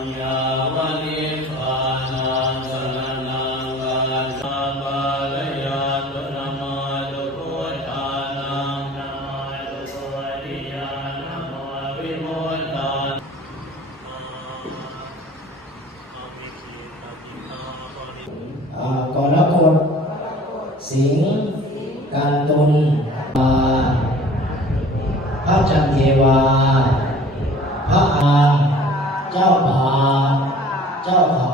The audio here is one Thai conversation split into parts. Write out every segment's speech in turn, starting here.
กัจจาปาลยาตุนามาตุพุทธานังนามาตุสวัสดิยานามาวิมุตตาอ่ากรกฎสิงห์กันตุลพระจันเทวา พระอาน เจ้าป่า เจ้าเขา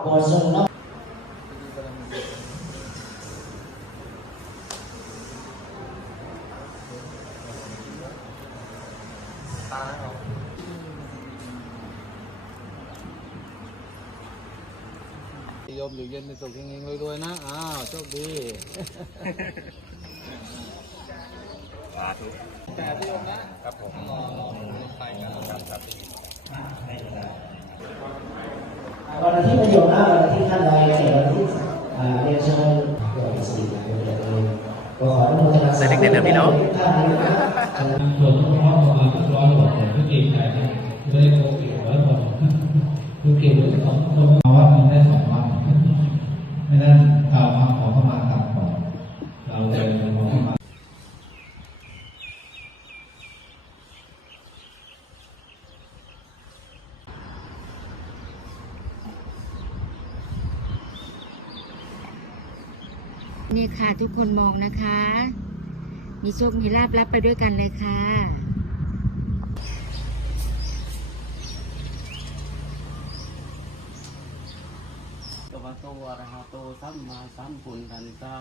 โปรดทรงรับโยมอยู่เย็นเป็นสุขเฮงๆรวยๆนะ อ้าว โชคดีวันอา ทิตย์ประโยชน์นะวันอาที่ท่านใดเนี่ยวันอาทิตย์อ่าเรียนเชิญโดยสี่โดยเดิมก็ขออนุโมทนาใส่เด็กๆเดิมพี่น้องท่านนะครับส่วนน้องๆประมาณสักร้อยกว่าคนก็เก่งใจะไม่ได้โกงกี่ร้อยคนคือเก่งไปสองคนเอาว่ามันได้สองวันไม่นั้นเรามาขอเข้ามาทำก่อนเราเลยขอเข้ามา นี่ค่ะทุกคนมองนะคะ มีโชคมีลาบรับไปด้วยกันเลยค่ะกวะโตอะระหะโตสัมมาสัมพุทธัสสะ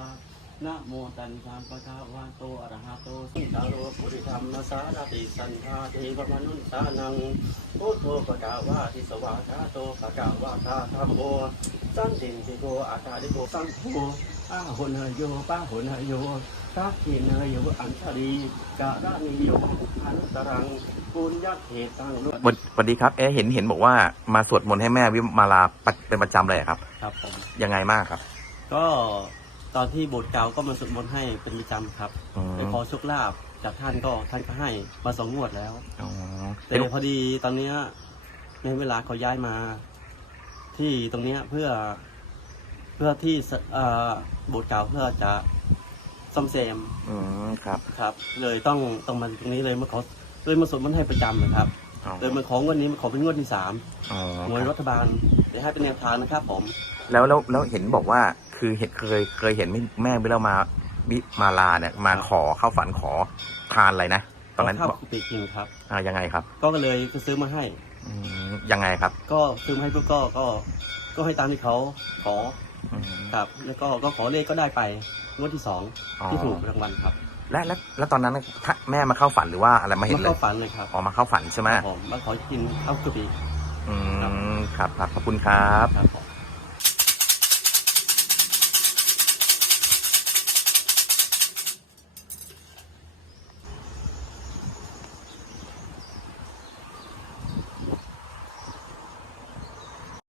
นะโมตัสสะภะคะวะโตอะระหะโตสัมมาโลปุริธรรมสารติสันทาเทวมนุนสานังพุทโธปะกาวาทิสวาคาโตปะกาวาตาธัมโมสันติติโกอาตาลิโกสังโฆ อาหุนหโยป้าหุนหโยตักขินหโยอันชลีกะระนิโยอันตรังปุญญเขตังลุวันวันดีครับ เอ๊ะเห็นเห็นบอกว่ามาสวดมนต์ให้แม่วิมาลาปะเป็นประจำเลยเหรอครับ ครับผมยังไงมากครับ ก็ตอนที่โบสถ์เก่าก็มาสวดมนต์ให้เป็นประจำครับอืมไปขอโชคลาภจากท่านก็ท่านก็ให้มาสองงวดแล้วอ๋อแต่เป็นพอดีตอนเนี้ยในเวลาเขาย้ายมา ที่ตรงเนี้ยเพื่อ เพื่อที่สเอ่อโบสถ์เก่าเพื่อจะซ่อมแซมอืมครับครับ เลยต้องต้องมาตรงนี้เลยมาขอเลยมาสวดมนต์ให้ประจำเลยครับอ๋อเลยมาของวดนี้มาขอเป็นงวดที่สามอ๋อหน่วยครัรับฐบาลเดี๋ยวให้เป็นแนวทางนะครับผมแล้วแล้วแล้วเห็นบอกว่าคือเห็นเคยเคยเห็นแม่วิมาวิมาลาเนี่ยมาขอเข้าฝันขอทานอะไรนะตอนนั้นข้าวบอกกุฏิจริงครับ อ่ายังไงครับก็เลยก็ซื้อมาให้ อืมยังไงครับ ก็ซื้อมาให้ปุ๊บก็ก็ก็ให้ตามที่เขาขอ อืม ครับ แล้วก็ก็ขอเลขก็ได้ไปงวดที่สองอ๋อ ที่ถูกรางวัลครับและและแล้วตอนนั้นถ้าแม่มาเข้าฝันหรือว่าอะไรมาเห็นมาเลยเข้าฝันเลยครับออกมาเข้าฝันใช่ไหมครับผมมาขอกินข้าวกุฏิอืมครับครับขอบคุณครับ ครับผม